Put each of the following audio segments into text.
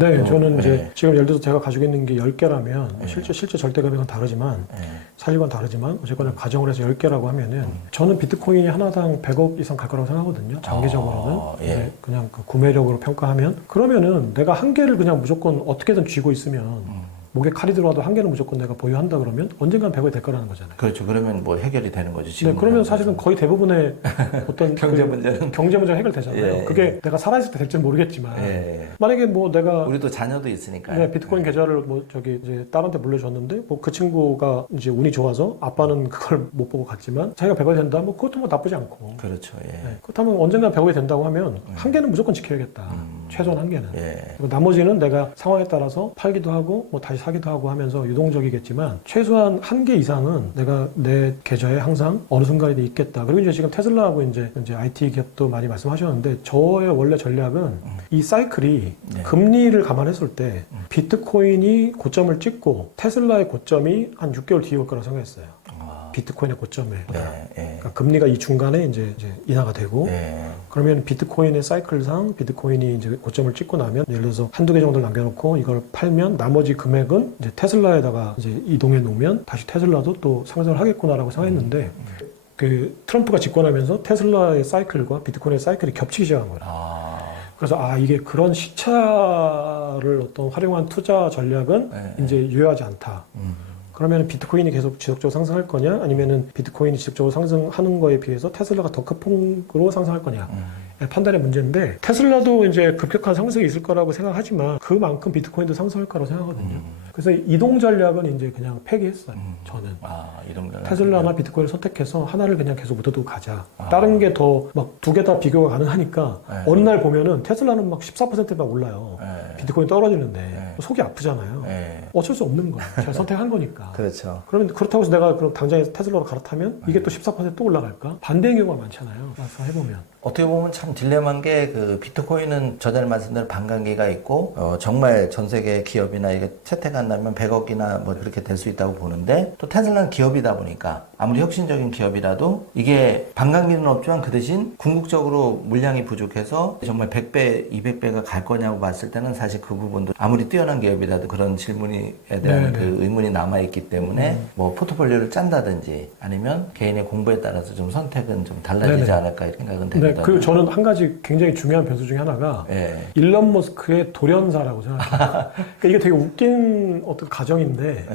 네, 저는 네. 이제 지금 예를 들어서 제가 가지고 있는 게 10개라면 실제 절대 금액은 다르지만 사실과는 다르지만 어쨌거나 가정을 해서 10개라고 하면은 저는 비트코인이 하나당 100억 이상 갈 거라고 생각하거든요. 장기적으로는. 예. 그냥 그 구매력으로 평가하면 그러면은 내가 한 개를 그냥 무조건 어떻게든 쥐고 있으면 목에 칼이 들어와도 한 개는 무조건 내가 보유한다 그러면 언젠간 100억이 될 거라는 거잖아요. 그렇죠. 그러면 뭐 해결이 되는 거죠. 지금. 네, 그러면 사실은 거의 대부분의 어떤 경제 문제는 경제 문제가 해결되잖아요. 예. 그게 내가 살아있을 때 될지 모르겠지만 예. 만약에 뭐 내가 우리도 자녀도 있으니까요. 네, 비트코인 계좌를 뭐 저기 이제 딸한테 물려줬는데 뭐 그 친구가 이제 운이 좋아서 아빠는 그걸 못 보고 갔지만 자기가 100억이 된다 뭐 그것도 뭐 나쁘지 않고 그렇죠. 예. 네, 그렇다면 언젠가 100억이 된다고 하면 한 개는 무조건 지켜야겠다. 최소한 한 개는. 예. 그리고 나머지는 내가 상황에 따라서 팔기도 하고 뭐 다시 사기도 하고 하면서 유동적이겠지만 최소한 한 개 이상은 내가 내 계좌에 항상 어느 순간에도 있겠다. 그리고 이제 지금 테슬라하고 이제 IT 기업도 많이 말씀하셨는데 저의 원래 전략은 이 사이클이 네. 금리를 감안했을 때 비트코인이 고점을 찍고 테슬라의 고점이 한 6개월 뒤에 올 거라고 생각했어요. 비트코인의 고점에. 예. 예. 그러니까 금리가 이 중간에 이제 인하가 되고 예. 그러면 비트코인의 사이클상 비트코인이 이제 고점을 찍고 나면 예를 들어서 한두 개 정도를 남겨놓고 이걸 팔면 나머지 금액은 이제 테슬라에다가 이제 이동해 놓으면 다시 테슬라도 또 상승을 하겠구나라고 생각했는데 그 트럼프가 집권하면서 테슬라의 사이클과 비트코인의 사이클이 겹치기 시작한 거예요. 그래서 이게 그런 시차를 어떤 활용한 투자 전략은 이제 유효하지 않다. 그러면 비트코인이 계속 지속적으로 상승할 거냐 아니면은 비트코인이 지속적으로 상승하는 거에 비해서 테슬라가 더 큰 폭으로 상승할 거냐 판단의 문제인데 테슬라도 이제 급격한 상승이 있을 거라고 생각하지만 그만큼 비트코인도 상승할 거라고 생각하거든요. 그래서 이동 전략은 이제 그냥 폐기했어요. 저는 이런 거 테슬라나 비트코인을 선택해서 하나를 그냥 계속 묻어두고 가자. 다른 게 더 막 두 개 다 비교가 가능하니까 어느 날 보면은 테슬라는 막 14%막 올라요. 비트코인 떨어지는데 속이 아프잖아요. 어쩔 수 없는 거예요. 제가 선택한 거니까. 그렇죠. 그러면 그렇다고 해서 내가 그럼 당장에 테슬라로 갈아타면 이게 또 14%또 올라갈까? 반대의 경우가 많잖아요. 와서 해보면. 어떻게 보면 참 딜레마인 게 그 비트코인은 저전에 말씀드린 반감기가 있고 정말 전 세계 기업이나 이게 채택한다면 100억이나 뭐 그렇게 될 수 있다고 보는데 또 테슬라는 기업이다 보니까 아무리 혁신적인 기업이라도 이게 반감기는 없지만 그 대신 궁극적으로 물량이 부족해서 정말 100배, 200배가 갈 거냐고 봤을 때는 사실 그 부분도 아무리 뛰어난 기업이라도 그런 질문에 대한 그 의문이 남아있기 때문에 뭐 포트폴리오를 짠다든지 아니면 개인의 공부에 따라서 좀 선택은 좀 달라지지 않을까 이렇게 생각은 됩니다. 네, 그리고 저는 한 가지 굉장히 중요한 변수 중에 하나가 일론 머스크의 돌연사라고 생각해요. 그러니까 이게 되게 웃긴 어떤 가정인데,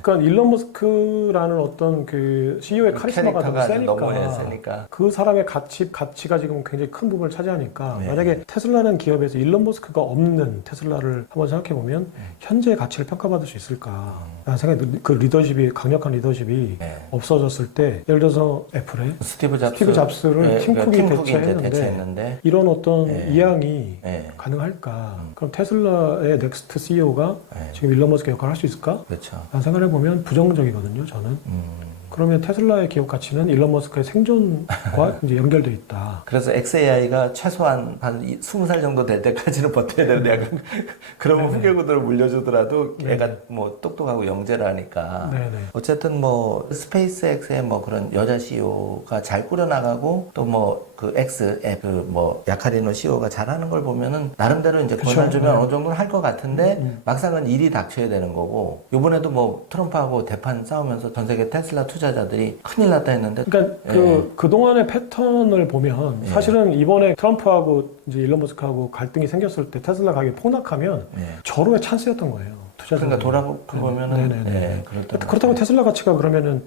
그러니까 일론 머스크라는 어떤 그 CEO의 카리스마가 너무 세니까 그 사람의 가치가 지금 굉장히 큰 부분을 차지하니까 만약에 테슬라는 기업에서 일론 머스크가 없는 테슬라를 한번 생각해 보면 현재의 가치를 평가받을 수 있을까? 라는 생각이 그 리더십이 강력한 리더십이 없어졌을 때 예를 들어서 애플의 스티브 잡스를 팀 쿡이 대체했는데 이런 어떤 이양이 가능할까? 그럼 테슬라의 넥스트 CEO가 지금 일론 머스크 역할을 할 수 있을까? 그렇죠. 라는 생각을 해보면 부정적이거든요, 저는. 그러면 테슬라의 기업 가치는 일론 머스크의 생존과 이제 연결돼 있다. 그래서 XAI가 최소한 한 20살 정도 될 때까지는 버텨야 되는데 약간 그러면 후계구들을 물려주더라도 애가 뭐 똑똑하고 영재라니까. 어쨌든 뭐 스페이스X의 뭐 그런 여자 CEO가 잘 꾸려나가고 또 뭐 그 X의 그 뭐 야카리노 CEO가 잘하는 걸 보면은 나름대로 이제 권한 주면 어느 정도는 할 것 같은데 막상은 일이 닥쳐야 되는 거고 이번에도 뭐 트럼프하고 대판 싸우면서 전 세계 테슬라 투자자들이 큰일 났다 했는데 그러니까 그동안의 패턴을 보면 사실은 이번에 트럼프하고 이제 일론 머스크하고 갈등이 생겼을 때 테슬라 가격이 폭락하면 절호의 찬스였던 거예요. 그러니까 돌아보면은 그렇다고 테슬라 가치가 그러면은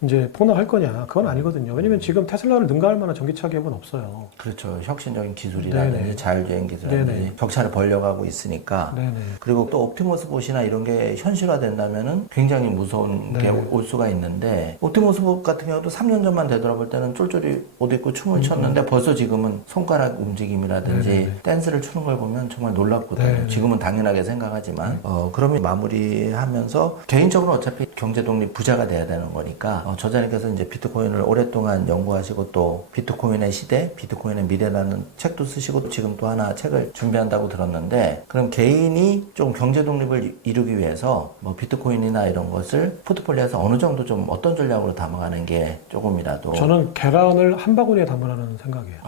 이제 폭락할 거냐? 그건 아니거든요. 왜냐면 지금 테슬라를 능가할 만한 전기차 기업은 없어요. 그렇죠. 혁신적인 기술이라든지 자율주행 기술이라든지 격차를 벌려가고 있으니까. 그리고 또 옵티머스 봇이나 이런 게 현실화된다면은 굉장히 무서운 게 올 수가 있는데 옵티머스 봇 같은 경우도 3년 전만 되돌아볼 때는 쫄쫄이 옷 입고 춤을 췄는데 벌써 지금은 손가락 움직임이라든지 댄스를 추는 걸 보면 정말 놀랍거든요. 지금은 당연하게 생각하지만 그러면 마무리하면서 개인적으로 어차피 경제 독립 부자가 돼야 되는 거니까 저자님께서 이제 비트코인을 오랫동안 연구하시고 또 비트코인의 시대, 비트코인의 미래라는 책도 쓰시고 지금 또 하나 책을 준비한다고 들었는데 그럼 개인이 좀 경제 독립을 이루기 위해서 뭐 비트코인이나 이런 것을 포트폴리오에서 어느 정도 좀 어떤 전략으로 담아가는 게 조금이라도 저는 계란을 한 바구니에 담으라는 생각이에요.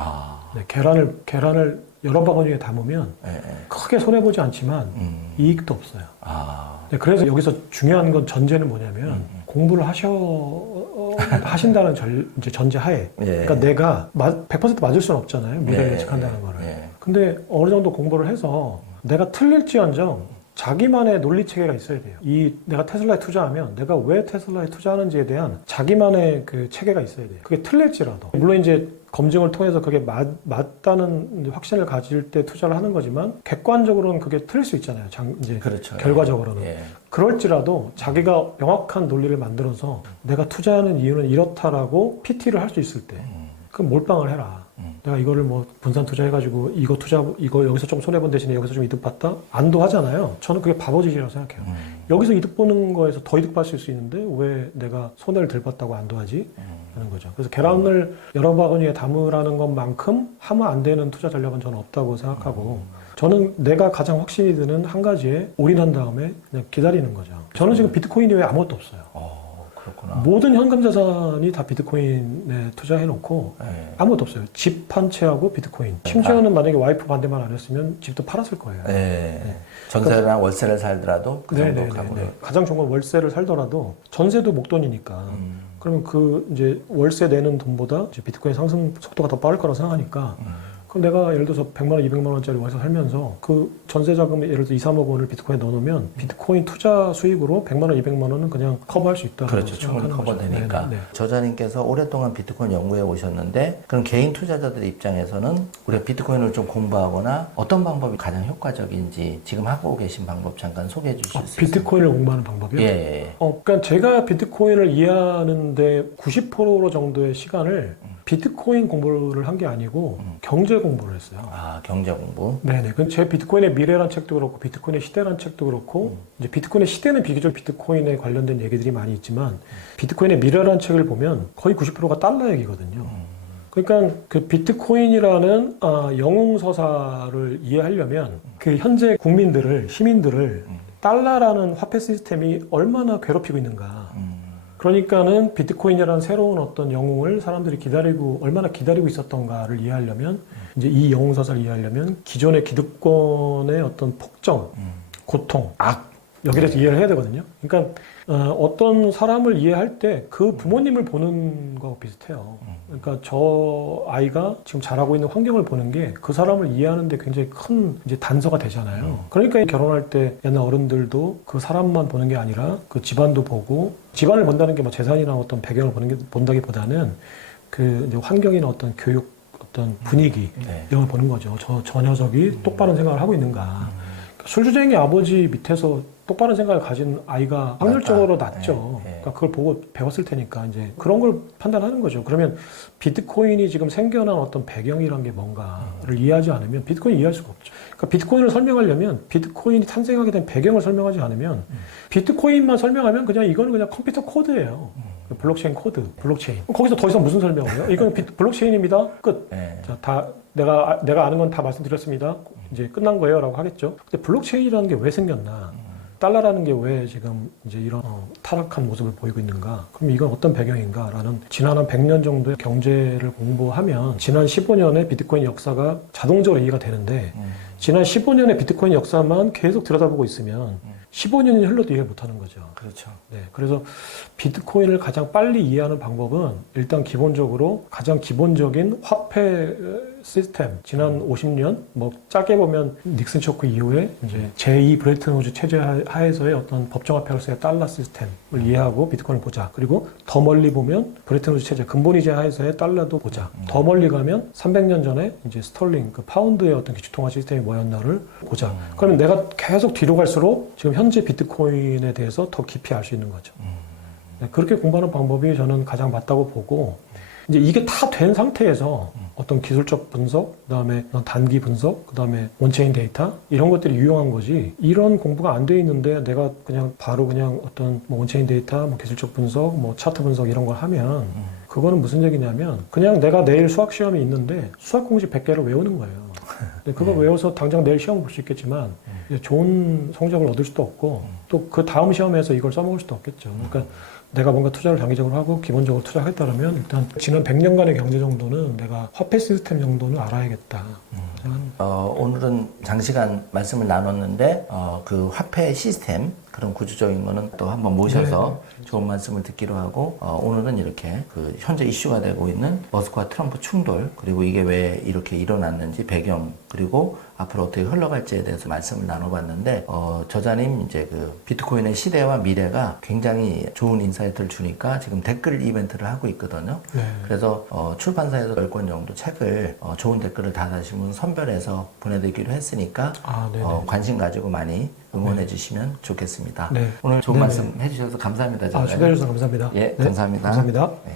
네, 계란을 여러 바구니에 담으면 크게 손해보지 않지만 이익도 없어요. 네, 그래서 여기서 중요한 건 전제는 뭐냐면 공부를 하신다는 이제 전제하에 그러니까 내가 100% 맞을 수는 없잖아요. 미래를 예측한다는 거를. 근데 어느 정도 공부를 해서 내가 틀릴지언정 자기만의 논리 체계가 있어야 돼요. 내가 테슬라에 투자하면 내가 왜 테슬라에 투자하는지에 대한 자기만의 그 체계가 있어야 돼요. 그게 틀릴지라도. 물론 이제 검증을 통해서 그게 맞다는 확신을 가질 때 투자를 하는 거지만 객관적으로는 그게 틀릴 수 있잖아요. 이제 그렇죠. 결과적으로는. 그럴지라도 자기가 명확한 논리를 만들어서 내가 투자하는 이유는 이렇다라고 PT를 할 수 있을 때 그럼 몰빵을 해라. 내가 이거를 뭐 분산 투자해가지고 이거 여기서 좀 손해본 대신에 여기서 좀 이득 봤다? 안도 하잖아요. 저는 그게 바보짓이라고 생각해요. 여기서 이득 보는 거에서 더 이득 봤을 수 있는데 왜 내가 손해를 덜 봤다고 안도하지? 하는 거죠. 그래서 계란을 여러 바구니에 담으라는 것만큼 하면 안 되는 투자 전략은 저는 없다고 생각하고 저는 내가 가장 확신이 드는 한 가지에 올인한 다음에 그냥 기다리는 거죠. 저는 지금 비트코인 외에 아무것도 없어요. 그렇구나. 모든 현금 자산이 다 비트코인에 투자해놓고 아무것도 없어요. 집 한 채하고 비트코인. 심지어는 만약에 와이프 반대만 안 했으면 집도 팔았을 거예요. 전세나 월세를 살더라도 그 정도 값으로. 가장 좋은 건 월세를 살더라도 전세도 목돈이니까. 그러면 그 이제 월세 내는 돈보다 이제 비트코인 상승 속도가 더 빠를 거라고 생각하니까. 그럼 내가 예를 들어서 100만 원, 200만 원짜리 월세 살면서 그 전세 자금 예를 들어서 2, 3억 원을 비트코인에 넣어놓으면 비트코인 투자 수익으로 100만 원, 200만 원은 그냥 커버할 수 있다. 그렇죠. 충분히 커버되니까. 저자님께서 오랫동안 비트코인 연구해 오셨는데 그럼 개인 투자자들 입장에서는 우리가 비트코인을 좀 공부하거나 어떤 방법이 가장 효과적인지 지금 하고 계신 방법 잠깐 소개해 주실 수 있어요? 비트코인을 공부하는 방법이요? 그러니까 제가 비트코인을 이해하는데 90% 정도의 시간을 비트코인 공부를 한 게 아니고 경제 공부를 했어요. 경제 공부? 네네. 제 비트코인의 미래란 책도 그렇고 비트코인의 시대란 책도 그렇고 이제 비트코인의 시대는 비교적 비트코인에 관련된 얘기들이 많이 있지만 비트코인의 미래란 책을 보면 거의 90%가 달러 얘기거든요. 그러니까 그 비트코인이라는 영웅서사를 이해하려면 그 현재 시민들을 달러라는 화폐 시스템이 얼마나 괴롭히고 있는가. 그러니까는 비트코인이라는 새로운 어떤 영웅을 사람들이 얼마나 기다리고 있었던가를 이해하려면 이제 이 영웅서사를 이해하려면 기존의 기득권의 어떤 폭정, 고통, 악 여기에 대해서 이해를 해야 되거든요. 그러니까 어떤 사람을 이해할 때 그 부모님을 보는 거하고 비슷해요. 그러니까 저 아이가 지금 자라고 있는 환경을 보는 게 그 사람을 이해하는데 굉장히 큰 이제 단서가 되잖아요. 그러니까 결혼할 때 옛날 어른들도 그 사람만 보는 게 아니라 그 집안도 보고 집안을 본다는 게 뭐 재산이나 어떤 배경을 본다기보다는 그 이제 환경이나 어떤 교육 어떤 분위기 이런 걸 보는 거죠. 저 녀석이 똑바른 생각을 하고 있는가. 술주쟁이 아버지 밑에서 똑바른 생각을 가진 아이가 확률적으로 낮죠. 그러니까 그걸 보고 배웠을 테니까 이제 그런 걸 판단하는 거죠. 그러면 비트코인이 지금 생겨난 어떤 배경이란 게 뭔가를 이해하지 않으면 비트코인 이해할 수가 없죠. 그러니까 비트코인을 설명하려면 비트코인이 탄생하게 된 배경을 설명하지 않으면 비트코인만 설명하면 그냥 이거는 그냥 컴퓨터 코드예요. 블록체인 코드, 블록체인. 거기서 더 이상 무슨 설명을 해요? 이건 블록체인입니다. 끝. 자, 다 내가 아는 건 다 말씀드렸습니다. 이제 끝난 거예요라고 하겠죠. 근데 블록체인이라는 게 왜 생겼나? 달러라는 게 왜 지금 이제 이런 타락한 모습을 보이고 있는가? 그럼 이건 어떤 배경인가라는 지난 한 100년 정도의 경제를 공부하면 지난 15년의 비트코인 역사가 자동적으로 이해가 되는데 지난 15년의 비트코인 역사만 계속 들여다보고 있으면 15년이 흘러도 이해 못하는 거죠. 그렇죠. 네, 그래서 비트코인을 가장 빨리 이해하는 방법은 일단 기본적으로 가장 기본적인 화폐 시스템 지난 50년 뭐 짧게 보면 닉슨 초크 이후에 이제 제2 브레튼 우즈 체제 하에서의 어떤 법정화폐로서의 달러 시스템을 이해하고 비트코인을 보자. 그리고 더 멀리 보면 브레튼 우즈 체제 근본이자 하에서의 달러도 보자. 더 멀리 가면 300년 전에 이제 스털링 그 파운드의 어떤 기축통화 시스템이 뭐였나를 보자. 그러면 내가 계속 뒤로 갈수록 지금 현재 비트코인에 대해서 더 깊이 알 수 있는 거죠. 네, 그렇게 공부하는 방법이 저는 가장 맞다고 보고 이제 이게 다 된 상태에서 어떤 기술적 분석, 그다음에 단기 분석, 그다음에 원체인 데이터 이런 것들이 유용한 거지. 이런 공부가 안 돼 있는데 내가 그냥 바로 그냥 어떤 뭐 원체인 데이터, 뭐 기술적 분석, 뭐 차트 분석 이런 걸 하면 그거는 무슨 얘기냐면 그냥 내가 내일 수학 시험이 있는데 수학 공식 100개를 외우는 거예요. 근데 그거 외워서 당장 내일 시험 볼 수 있겠지만 좋은 성적을 얻을 수도 없고 또 그 다음 시험에서 이걸 써먹을 수도 없겠죠. 그러니까 내가 뭔가 투자를 장기적으로 하고 기본적으로 투자하겠다면 일단 지난 100년간의 경제 정도는 내가 화폐 시스템 정도는 알아야겠다. 오늘은 장시간 말씀을 나눴는데 그 화폐 시스템 그런 구조적인 거는 또 한번 모셔서 좋은 말씀을 듣기로 하고 오늘은 이렇게 그 현재 이슈가 되고 있는 머스크와 트럼프 충돌 그리고 이게 왜 이렇게 일어났는지 배경 그리고 앞으로 어떻게 흘러갈지에 대해서 말씀을 나눠봤는데 저자님 이제 그 비트코인의 시대와 미래가 굉장히 좋은 인사이트를 주니까 지금 댓글 이벤트를 하고 있거든요. 그래서 출판사에서 10권 정도 책을 좋은 댓글을 달아주신 분 선별해서 보내드리기로 했으니까 관심 가지고 많이 응원해 주시면 좋겠습니다. 오늘 좋은 말씀 해주셔서 감사합니다. 초대해 주셔서 감사합니다. 예, 감사합니다. 감사합니다. 네.